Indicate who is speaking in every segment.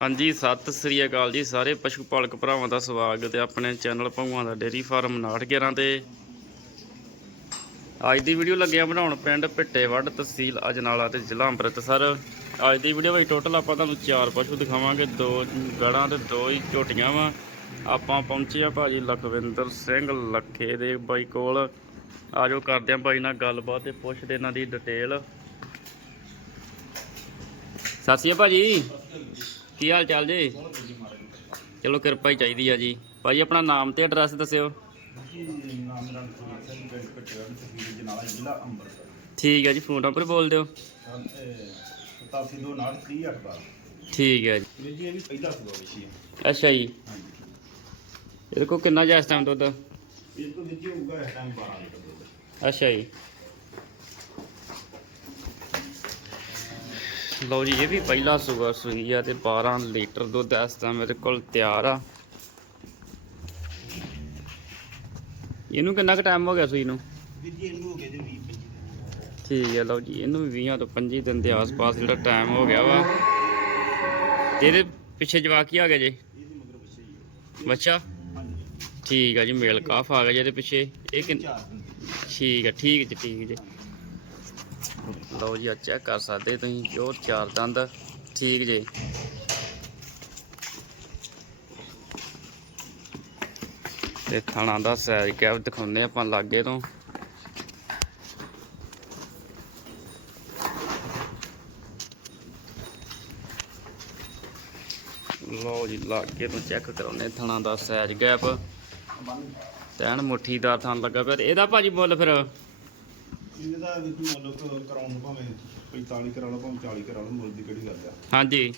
Speaker 1: ਹਾਂਜੀ, ਸਤਿ ਸ੍ਰੀ ਅਕਾਲ ਜੀ ਸਾਰੇ ਪਸ਼ੂ ਪਾਲਕ ਭਰਾਵਾਂ ਦਾ ਸਵਾਗਤ ਹੈ ਆਪਣੇ ਚੈਨਲ ਭਗਵਾਨ ਦਾ ਡੇਰੀ ਫਾਰਮ 911 ਤੇ। ਅੱਜ ਦੀ ਵੀਡੀਓ ਲੱਗਿਆ ਬਣਾਉਣ ਪਿੰਡ ਭਿੱਟੇਵੱਡ ਤਹਿਸੀਲ ਅਜਨਾਲਾ ਤੇ ਜ਼ਿਲ੍ਹਾ ਅੰਮ੍ਰਿਤਸਰ। ਅੱਜ ਦੀ ਵੀਡੀਓ ਵਿੱਚ ਟੋਟਲ ਆਪਾਂ ਤੁਹਾਨੂੰ ਚਾਰ ਪਸ਼ੂ ਦਿਖਾਵਾਂਗੇ, ਦੋ ਗੜਾਂ ਤੇ ਦੋ ਹੀ ਝੋਟੀਆਂ ਵਾ। ਆਪਾਂ ਪਹੁੰਚੇ ਆ ਭਾਜੀ ਲਖਵਿੰਦਰ ਸਿੰਘ ਲੱਖੇ ਦੇ ਬਾਈ ਕੋਲ। ਆਜੋ ਕਰਦੇ ਆ ਬਾਈ ਨਾਲ ਗੱਲਬਾਤ ਤੇ ਪੁੱਛਦੇ ਇਹਨਾਂ ਦੀ ਡਿਟੇਲ ਸਤਿ ਸ਼੍ਰੀ ਅਕਾਲ ਭਾਜੀ। ਕੀ ਹਾਲ ਚਾਲ ਜੀ? ਚਲੋ ਕਿਰਪਾ ਹੀ ਚਾਹੀਦੀ ਆ ਜੀ। ਭਾਜੀ ਆਪਣਾ ਨਾਮ ਤੇ ਐਡਰੈਸ ਦੱਸਿਓ। ਠੀਕ ਹੈ ਜੀ ਫੋਨ ਨੰਬਰ ਬੋਲ ਦਿਓ।
Speaker 2: ਸਤਾਸੀ ਦੋ ਨਾਲ 30 ਅਖਬਾਰ
Speaker 1: ਠੀਕ ਹੈ ਜੀ।
Speaker 2: ਵੀਰ ਜੀ ਇਹ ਵੀ ਪਹਿਲਾ ਸੁਭਾਅ ਵਿਸ਼ੀ ਹੈ
Speaker 1: ਅੱਛਾ ਜੀ। ਇਹਦੇ ਕੋਲ ਕਿੰਨਾ ਜਾ ਇਸ ਟਾਈਮ ਦੁੱਧ?
Speaker 2: ਇਹ ਤੋਂ ਜੀ ਹੋਊਗਾ ਇਸ ਟਾਈਮ 12 ਲੀਟਰ ਦੁੱਧ।
Speaker 1: ਅੱਛਾ ਜੀ। ਲਓ ਜੀ ਇਹ ਵੀ ਪਹਿਲਾ ਸੂਆ ਸੂਈ ਆ ਤੇ 12 ਲੀਟਰ ਦੁੱਧ ਇਸ ਟਾਈਮ ਮੇਰੇ ਕੋਲ ਤਿਆਰ ਆ। ਇਹਨੂੰ ਕਿੰਨਾ ਕੁ ਟਾਈਮ ਹੋ ਗਿਆ ਸੂਈ ਨੂੰ?
Speaker 2: ਵੀਰ ਜੀ ਇਹਨੂੰ ਹੋ ਗਏ ਜੀ 20 25 ਦਿਨ।
Speaker 1: ਠੀਕ ਹੈ ਲਓ ਜੀ ਇਹਨੂੰ ਵੀ 20 ਤੋਂ 25 ਦਿਨ ਦੇ ਆਸ-ਪਾਸ ਜਿਹੜਾ ਟਾਈਮ ਹੋ ਗਿਆ ਵਾ। ਤੇ ਇਹਦੇ ਪਿੱਛੇ ਜਵਾਕ ਕੀ ਆ ਗਿਆ ਜੀ? ਬੱਚਾ? ਠੀਕ ਆ ਜੀ ਮੇਲ ਕਾਫ ਆ ਗਿਆ ਜੀ ਇਹਦੇ ਪਿੱਛੇ। ਇਹ। ਠੀਕ ਹੈ ਠੀਕ ਜੀ ਠੀਕ ਜੀ। ਲਓ ਜੀ ਆ ਚੈੱਕ ਕਰ ਸਕਦੇ ਤੁਸੀਂ ਜੋ ਚਾਰ ਦੰਦ ਠੀਕ ਜੀ। ਤੇ ਥਣਾ ਦਾ ਸਾਈਜ਼ ਕਿਆ ਦਿਖਾਉਂਦੇ ਆਪਾਂ ਲਾਗੇ ਤੋਂ। ਲਓ ਜੀ ਲਾਗੇ ਤੋਂ ਚੈੱਕ ਕਰਾਉਂਦੇ ਥਣਾ ਦਾ ਸਾਈਜ਼ ਗੈਪ ਤੈਨ ਮੁੱਠੀਦਾਰ ਥਣ ਲੱਗਾ ਪਿਆ ਇਹਦਾ ਭਾਜੀ ਮੁੱਲ ਫਿਰ?
Speaker 2: ਇਹਦਾ ਵੀ ਤੁਸੀਂ ਮੁੱਲ ਕ- ਕਰਾਉਣ ਨੂੰ ਭਾਵੇਂ 45 ਕਰਾ ਲਓ ਭਾਵੇਂ 40 ਕਰਾ ਲਓ ਮੁੱਲ ਦੀ ਕਿਹੜੀ ਗੱਲ ਆ?
Speaker 1: ਹਾਂਜੀ।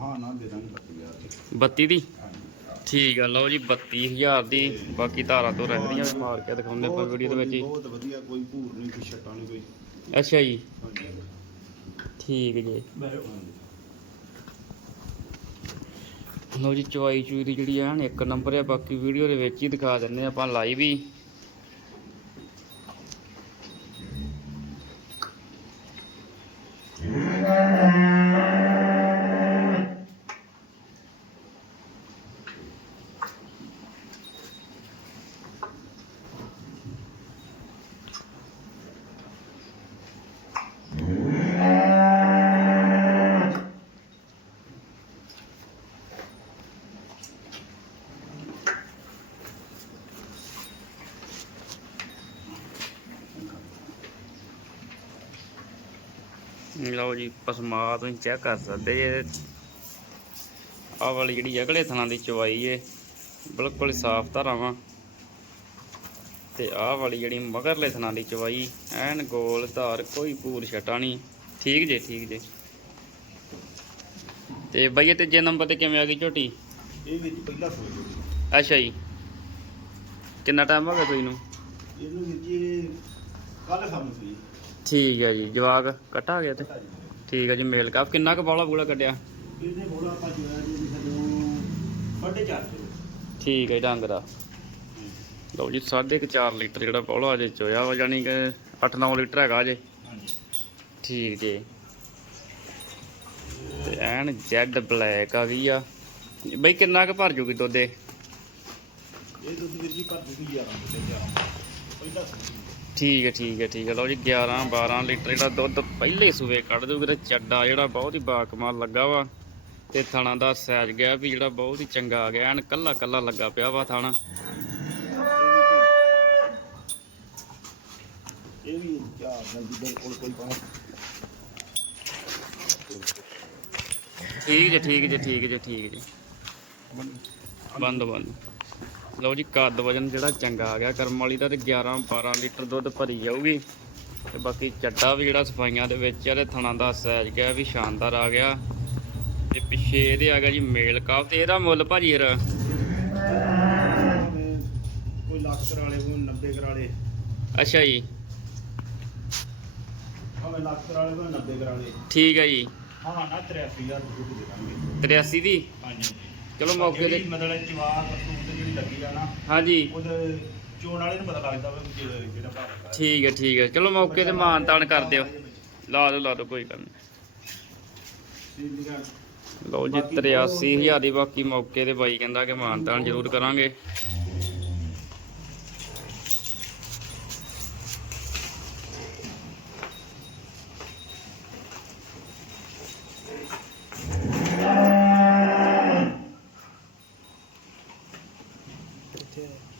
Speaker 2: ਹਾਂ ਨਾ ਦੇ ਦਾਂਗੇ 32000 ਦੀ।
Speaker 1: 32 ਦੀ?
Speaker 2: ਹਾਂਜੀ।
Speaker 1: ਠੀਕ ਆ ਲਓ ਜੀ 32000 ਦੀ। ਬਾਕੀ ਧਾਰਾਂ ਤੋਂ ਰਹਿੰਦੀਆਂ ਵੀ ਮਾਰ ਕੇ ਦਿਖਾਉਂਦੇ ਆਪਾਂ
Speaker 2: ਬਹੁਤ
Speaker 1: ਵੀਡੀਓ ਦੇ ਵਿੱਚ ਹੀ।
Speaker 2: ਬਹੁਤ ਵਧੀਆ ਕੋਈ ਭੂਰ ਨਹੀਂ ਕੋਈ ਛੱਟਾ ਨਹੀਂ ਕੋਈ।
Speaker 1: ਅੱਛਾ ਜੀ। ਠੀਕ ਜੀ।
Speaker 2: ਹਾਂਜੀ
Speaker 1: ਲਓ ਜੀ ਚਵਾਈ ਚੂਈ ਦੀ ਜਿਹੜੀ ਐਨ ਇੱਕ ਨੰਬਰ ਆ ਬਾਕੀ ਵੀਡੀਓ ਦੇ ਵਿੱਚ ਹੀ ਦਿਖਾ ਦਿੰਨੇ ਆਪਾਂ ਲਾਈਵ ਹੀ। ਲਓ ਜੀ ਪਸਮਾ ਤੁਸੀਂ ਚੈੱਕ ਕਰ ਸਕਦੇ ਜੇ। ਆਹ ਵਾਲੀ ਜਿਹੜੀ ਅਗਲੇ ਥਣਾ ਦੀ ਚਵਾਈ ਏ ਬਿਲਕੁਲ ਸਾਫ਼ ਧਾਰਾਵਾਂ ਤੇ ਆਹ ਵਾਲੀ ਜਿਹੜੀ ਮਗਰਲੇ ਥਣਾ ਦੀ ਚਵਾਈ ਐਨ ਗੋਲ ਧਾਰ ਕੋਈ ਪੂਰ ਛਟਾ ਨਹੀਂ। ਠੀਕ ਜੇ ਠੀਕ ਜੇ। ਤੇ ਬਈ ਇਹ ਤੀਜੇ ਨੰਬਰ ਤੇ ਕਿਵੇਂ ਆ ਗਈ ਝੋਟੀ?
Speaker 2: ਇਹ ਵਿੱਚ ਪਹਿਲਾ ਸੋਚ
Speaker 1: ਅੱਛਾ ਜੀ। ਕਿੰਨਾ ਟਾਈਮ ਹੋ ਗਿਆ ਤੁਸੀਂ ਨੂੰ?
Speaker 2: ਇਹਨੂੰ ਜੀ ਕੱਲ ਸਾਨੂੰ ਸੀ
Speaker 1: ਠੀਕ ਹੈ ਜੀ ਜਵਾਕ ਕੱਟਾ ਗਿਆ ਤੇ। ਠੀਕ ਹੈ ਜੀ ਮੇਲ ਕਾਫ ਕਿੰਨਾ ਕੁ ਬੌਲਾ ਬੂਲਾ ਕੱਢਿਆ?
Speaker 2: ਇਹਨੇ ਬੋਲਾ ਆਪਾਂ ਜੋਇਆ ਜੀ ਸਾਨੂੰ ਸਾਢੇ ਚਾਰ ਕਿਲੋ
Speaker 1: ਠੀਕ ਹੈ ਡੰਗ ਦਾ। ਲਓ ਜੀ 4.5 ਲੀਟਰ ਜਿਹੜਾ ਬੌਲਾ ਅਜੇ ਚੋਇਆ ਵਾ ਜਾਨੀ ਕਿ 8-9 ਲੀਟਰ ਹੈਗਾ ਅਜੇ।
Speaker 2: ਹਾਂਜੀ।
Speaker 1: ਠੀਕ ਜੀ। ਤੇ ਐਨ ਜੈਡ ਬਲੈਕ ਆ ਗਈ ਆ। ਬਈ ਕਿੰਨਾ ਕੁ ਭਰ ਜੂਗੀ ਦੁੱਧ ਇਹ?
Speaker 2: ਇਹ ਦੁੱਧ ਵੀਰ ਜੀ ਭਰ ਜੂਗੀ 11 ਤੇ 11 ਪਹਿਲਾ
Speaker 1: ਠੀਕ ਹੈ ਠੀਕ ਹੈ ਠੀਕ ਹੈ। ਲਓ ਜੀ 11 12 ਲੀਟਰ ਜਿਹੜਾ ਦੁੱਧ ਪਹਿਲੇ ਸੂਵੇ ਕੱਢ ਦੂਗੀ ਤੇ ਚੱਡਾ ਜਿਹੜਾ ਬਹੁਤ ਹੀ ਬਾਕਮਾਲ ਲੱਗਾ ਵਾ। ਤੇ ਥਣਾ ਦਾ ਸਾਈਜ਼ ਗਿਆ ਵੀ ਜਿਹੜਾ ਬਹੁਤ ਹੀ ਚੰਗਾ ਆ ਗਿਆ ਐਨ ਕੱਲਾ ਕੱਲਾ ਲੱਗਾ ਪਿਆ ਵਾ ਥਣਾ।
Speaker 2: ਇਹ ਵੀ ਚਾਰ ਦਿਨ ਦੀ ਬਿਲਕੁਲ ਕੋਈ ਪਾਣਾ
Speaker 1: ਠੀਕ ਜੀ ਠੀਕ ਜੀ ਠੀਕ ਜੀ ਠੀਕ ਜੀ। ਬੰਦ ਬੰਦ। ਲਓ ਜੀ ਕੱਦ ਵਜਨ ਜਿਹੜਾ ਚੰਗਾ ਆ ਗਿਆ। ਕਰਮ ਵਾਲੀ ਦਾ ਤੇ 11 12 ਲੀਟਰ ਦੁੱਧ ਭਰੀ ਜਾਊਗੀ। ਤੇ ਬਾਕੀ ਚੱਡਾ ਵੀ ਜਿਹੜਾ ਸਫਾਈਆਂ ਦੇ ਵਿੱਚ ਇਹਦੇ ਥਣਾ ਦਾ ਸਾਈਜ਼ ਗਿਆ ਵੀ ਸ਼ਾਨਦਾਰ ਆ ਗਿਆ। ਤੇ ਪਿੱਛੇ ਇਹਦੇ ਆ ਗਿਆ ਜੀ ਮੇਲ ਕਾਫ ਤੇ ਇਹਦਾ ਮੁੱਲ ਭਾਜੀ ਯਾਰ?
Speaker 2: ਕੋਈ ਲੱਖ ਕਰਾ ਲੇ ਕੋਈ 90 ਕਰਾ ਲੇ
Speaker 1: ਅੱਛਾ ਜੀ।
Speaker 2: ਭਾਵੇਂ ਲੱਖ ਕਰਾ ਲੇ ਭਾਵੇਂ 90 ਕਰਾ ਲੇ
Speaker 1: ਠੀਕ ਹੈ ਜੀ।
Speaker 2: ਹਾਂ ਨਾ 83000 ਰੁਪਏ ਦੇ ਦਾਂਗੇ।
Speaker 1: 83 ਦੀ?
Speaker 2: ਹਾਂਜੀ।
Speaker 1: ਚਲੋ ਮੌਕੇ
Speaker 2: ਜਿਹੜੀ
Speaker 1: ਤੇ
Speaker 2: ਮਤਲਬ ਜਵਾਬ ਜਿਹੜੀ ਲੱਗੀ ਆ ਨਾ
Speaker 1: ਹਾਂਜੀ।
Speaker 2: ਉਹਦੇ ਚੋਣ ਵਾਲੇ ਨੂੰ ਪਤਾ ਲੱਗਦਾ ਵੀ ਜਿਹੜਾ ਜਿਹੜਾ ਭਾਅ ਲੱਗਾ।
Speaker 1: ਠੀਕ ਹੈ ਠੀਕ ਹੈ। ਚਲੋ ਮੌਕੇ ਤੇ ਮਾਨ ਤਾਨ ਕਰ ਦਿਓ। ਲਾ ਦਿਓ ਲਾ ਦਿਓ ਕੋਈ ਗੱਲ ਨਹੀਂ। ਲਓ ਜੀ 83000 ਦੀ ਬਾਕੀ ਮੌਕੇ ਤੇ ਬਾਈ ਕਹਿੰਦਾ ਕਿ ਮਾਨਤਾਨ ਜ਼ਰੂਰ ਕਰਾਂਗੇ। to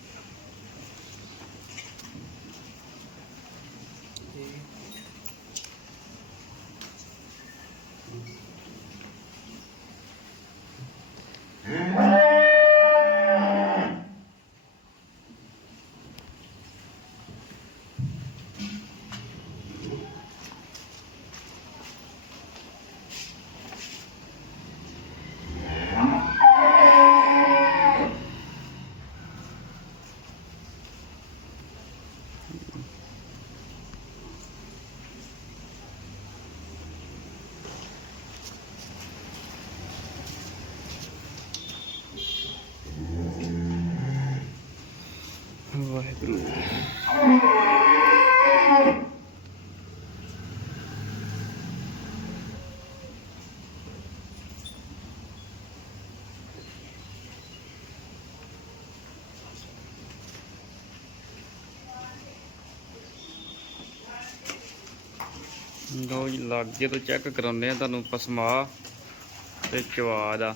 Speaker 1: ਵਾਹਿਗੁਰੂ ਲੋ ਜੀ ਲਾਗੇ ਤੋਂ ਚੈੱਕ ਕਰਾਉਂਦੇ ਆ ਤੁਹਾਨੂੰ ਪਸਮਾ ਤੇ ਚਵਾ ਦਾ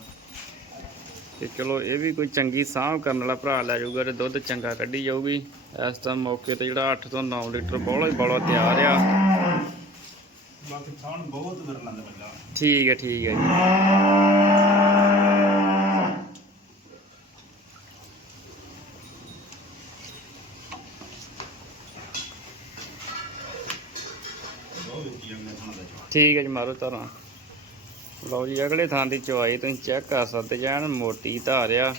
Speaker 1: ਤੇ ਚਲੋ ਇਹ ਵੀ ਕੋਈ ਚੰਗੀ ਸਾਂਭ ਕਰਨ ਵਾਲਾ ਭਰਾ ਲੈ ਜਾਊਗਾ ਤੇ ਦੁੱਧ ਚੰਗਾ ਕੱਢੀ ਜਾਊਗੀ। ਇਸ ਟਾਈਮ ਮੌਕੇ ਤੇ ਜਿਹੜਾ 8 ਤੋਂ 9 ਲੀਟਰ ਬੋਲਾ ਹੀ ਬੋਲਾ ਤਿਆਰ ਆ।
Speaker 2: ਬਾਕੀ ਥਾਣ ਬਹੁਤ ਵਿਰਲਾ ਦਾ ਬੱਲਾ
Speaker 1: ਠੀਕ ਹੈ ਠੀਕ ਹੈ ਜੀ। ਠੀਕ ਹੈ ਜੀ ਮਾਰੋ ਧਾਰਾਂ। ਲਓ ਜੀ ਅਗਲੇ ਥਾਂ ਦੀ ਚਵਾਈ ਤੁਸੀਂ ਚੈੱਕ ਕਰ ਸਕਦੇ ਜਾਨ ਮੋਟੀ ਧਾਰ ਆ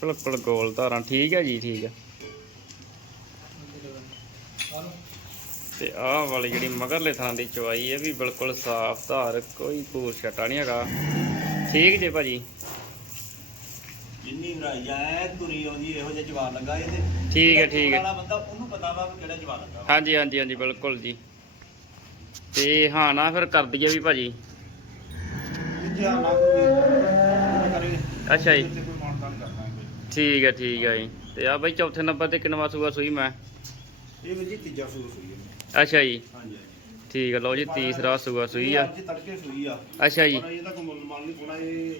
Speaker 1: ਬਿਲਕੁਲ ਗੋਲ ਧਾਰਾਂ ਠੀਕ ਹੈ ਜੀ ਠੀਕ ਹੈ ਤੇ ਆਹ ਵਾਲੀ ਜਿਹੜੀ ਮਗਰਲੇ ਥਾਂ ਦੀ ਚਵਾਈ ਇਹ ਵੀ ਬਿਲਕੁਲ ਸਾਫ਼ ਧਾਰ ਕੋਈ ਪੂਰ ਛਟਾ ਨਹੀਂ ਹੈਗਾ। ਠੀਕ ਜੇ ਭਾਜੀ?
Speaker 2: ਜਿੰਨੀ ਹਰਾਈ ਐ ਤੁਰੀ ਆਉਂਦੀ ਇਹੋ ਜਿਹਾ ਜਵਾਬ ਲੱਗਾ ਇਹਦੇ।
Speaker 1: ਠੀਕ ਹੈ, ਠੀਕ ਹੈ।
Speaker 2: ਵਾਲਾ ਬੰਦਾ ਉਹਨੂੰ ਪਤਾ ਵਾ ਵੀ ਕਿਹੜਾ ਜਵਾਬ ਲੱਗਾ
Speaker 1: ਹਾਂਜੀ ਹਾਂਜੀ ਹਾਂਜੀ ਬਿਲਕੁਲ ਜੀ। ਤੇ ਹਾਂ ਨਾ ਫਿਰ ਕਰ ਦਈਏ ਵੀ ਭਾਜੀ।
Speaker 2: ਜੇ ਨਾ ਕੋਈ ਕਰੇ
Speaker 1: ਅੱਛਾ ਜੀ।
Speaker 2: ਕੋਈ ਕਰਨਾ ਹੈ
Speaker 1: ਠੀਕ ਹੈ ਠੀਕ ਹੈ ਜੀ। ਤੇ ਆ ਬਈ ਚੌਥੇ ਨੰਬਰ ਤੇ ਕਿੰਨਵਾ ਸੂਆ ਸੂਈ ਮੈਂ?
Speaker 2: ਇਹ ਵੀ ਜੀ ਤੀਜਾ ਸੂਰ ਸੂਈ ਹੈ
Speaker 1: ਅੱਛਾ ਜੀ।
Speaker 2: ਹਾਂਜੀ
Speaker 1: ਠੀਕ ਹੈ ਲਓ ਜੀ ਤੀਸਰਾ ਸੂਆ ਸੂਈ ਆ।
Speaker 2: ਅੱਜ ਤੜਕੇ ਸੂਈ ਆ।
Speaker 1: ਅੱਛਾ ਜੀ।
Speaker 2: ਇਹਦਾ ਕੋਈ ਮੁੱਲ ਮਾਲ ਨਹੀਂ ਹੋਣਾ ਇਹ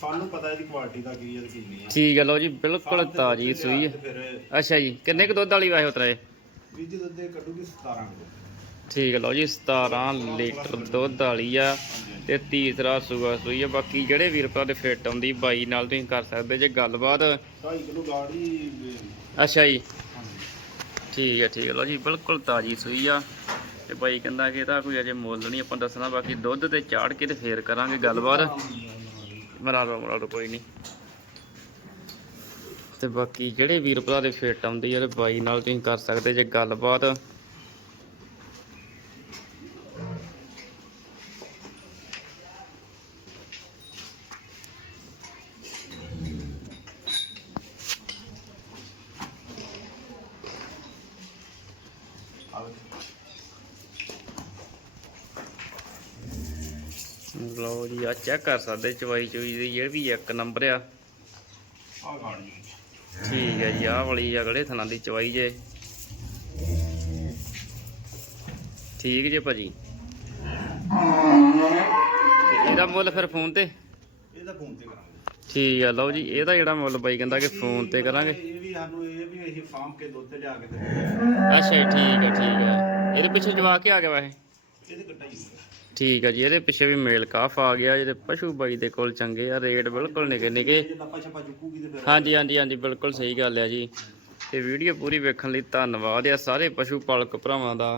Speaker 2: ਸਾਨੂੰ ਪਤਾ ਇਹਦੀ ਕੁਆਲਿਟੀ ਦਾ ਕੀ ਹੈ ਤੇ ਕੀ ਨਹੀਂ ਹੈ
Speaker 1: ਠੀਕ ਹੈ ਲਓ ਜੀ ਬਿਲਕੁਲ ਤਾਜੀ ਸੂਈ
Speaker 2: ਫਿਰ
Speaker 1: ਅੱਛਾ ਜੀ ਕਿੰਨੇ ਕੁ ਦੁੱਧ ਵਾਲੀ ਵਾਹੇ ਉਤਰੇ?
Speaker 2: ਦੁੱਧ ਦੇ ਕੱਢੂਗੀ 17 ਕਿਲੋ
Speaker 1: ਠੀਕ ਹੈ ਲਓ ਜੀ 17 ਲੀਟਰ ਦੁੱਧ ਵਾਲੀ ਆ ਤੇ ਤੀਸਰਾ ਸੂਆ ਸੂਈ ਆ। ਬਾਕੀ ਜਿਹੜੇ ਵੀਰ ਭਰਾ ਦੇ ਫਿੱਟ ਆਉਂਦੀ ਬਾਈ ਨਾਲ ਤੁਸੀਂ ਕਰ ਸਕਦੇ ਜੇ ਗੱਲਬਾਤ।
Speaker 2: 2.5 ਕਿਲੋ ਗਾੜੀ
Speaker 1: ਅੱਛਾ ਜੀ। ਠੀਕ ਹੈ ਠੀਕ ਹੈ ਲਓ ਜੀ ਬਿਲਕੁਲ ਤਾਜੀ ਸੂਈ ਆ। ਤੇ ਬਾਈ ਕਹਿੰਦਾ ਕਿ ਇਹਦਾ ਕੋਈ ਅਜੇ ਮੁੱਲ ਨਹੀਂ ਆਪਾਂ ਦੱਸਣਾ ਬਾਕੀ ਦੁੱਧ ਤੇ ਚਾੜ ਕੇ ਤੇ ਫੇਰ ਕਰਾਂਗੇ ਗੱਲਬਾਤ। ਮਰਾ ਲਓ ਮਰਾ ਲਓ ਕੋਈ ਨਹੀਂ। ਤੇ ਬਾਕੀ ਜਿਹੜੇ ਵੀਰ ਭਰਾ ਦੇ ਫਿੱਟ ਆਉਂਦੀ ਆ ਤੇ ਬਾਈ ਨਾਲ ਤੁਸੀਂ ਕਰ ਸਕਦੇ ਜੇ ਗੱਲਬਾਤ। ਲਓ ਜੀ ਆ ਚੈੱਕ ਕਰ ਸਕਦੇ ਚਵਾਈ ਚੁਈ ਦੀ ਇਹ ਵੀ ਇੱਕ ਨੰਬਰ ਆ। ਠੀਕ ਹੈ ਜੀ ਆਹ ਵਾਲੀ ਅਗਲੇ ਥਣਾ ਦੀ ਚਵਾਈ ਜੇ। ਠੀਕ ਜੇ ਭਾਜੀ। ਇਹਦਾ ਮੁੱਲ ਫਿਰ ਫੋਨ ਤੇ?
Speaker 2: ਇਹਦਾ ਫੋਨ ਤੇ ਕਰਾਂਗੇ।
Speaker 1: ਠੀਕ ਆ ਲਓ ਜੀ ਇਹਦਾ ਜਿਹੜਾ ਮੁੱਲ ਬਾਈ ਕਹਿੰਦਾ ਕਿ ਫੋਨ ਤੇ ਕਰਾਂਗੇ।
Speaker 2: ਇਹ ਵੀ ਸਾਨੂੰ ਵੀ ਇਹ ਫਾਰਮ ਕੇ ਦੁੱਧ ਲਿਆ ਕੇ ਤੇ
Speaker 1: ਅੱਛਾ ਜੀ ਠੀਕ ਹੈ ਠੀਕ ਹੈ। ਇਹਦੇ ਪਿੱਛੇ ਜਵਾ ਕੇ ਆ ਗਿਆ ਵੈਸੇ?
Speaker 2: ਇਹਦੇ ਕੱਟਾ ਹੀ
Speaker 1: ਠੀਕ ਹੈ ਜੀ ਇਹਦੇ ਪਿੱਛੇ ਵੀ ਮੇਲ ਕਾਫ ਆ ਗਿਆ ਜਿਹਦੇ ਪਸ਼ੂ ਬਾਈ ਦੇ ਕੋਲ ਚੰਗੇ ਆ ਰੇਟ ਬਿਲਕੁਲ ਨਿਕੇ ਨਿਕੇ।
Speaker 2: ਜੇ ਲੱਪਾ ਛੱਪਾ ਚੁੱਕੂਗੀ ਤੇ ਫਿਰ
Speaker 1: ਹਾਂਜੀ ਹਾਂਜੀ ਹਾਂਜੀ ਬਿਲਕੁਲ ਸਹੀ ਗੱਲ ਹੈ ਜੀ। ਤੇ ਵੀਡੀਓ ਪੂਰੀ ਵੇਖਣ ਲਈ ਧੰਨਵਾਦ ਆ ਸਾਰੇ ਪਸ਼ੂ ਪਾਲਕ ਭਰਾਵਾਂ ਦਾ।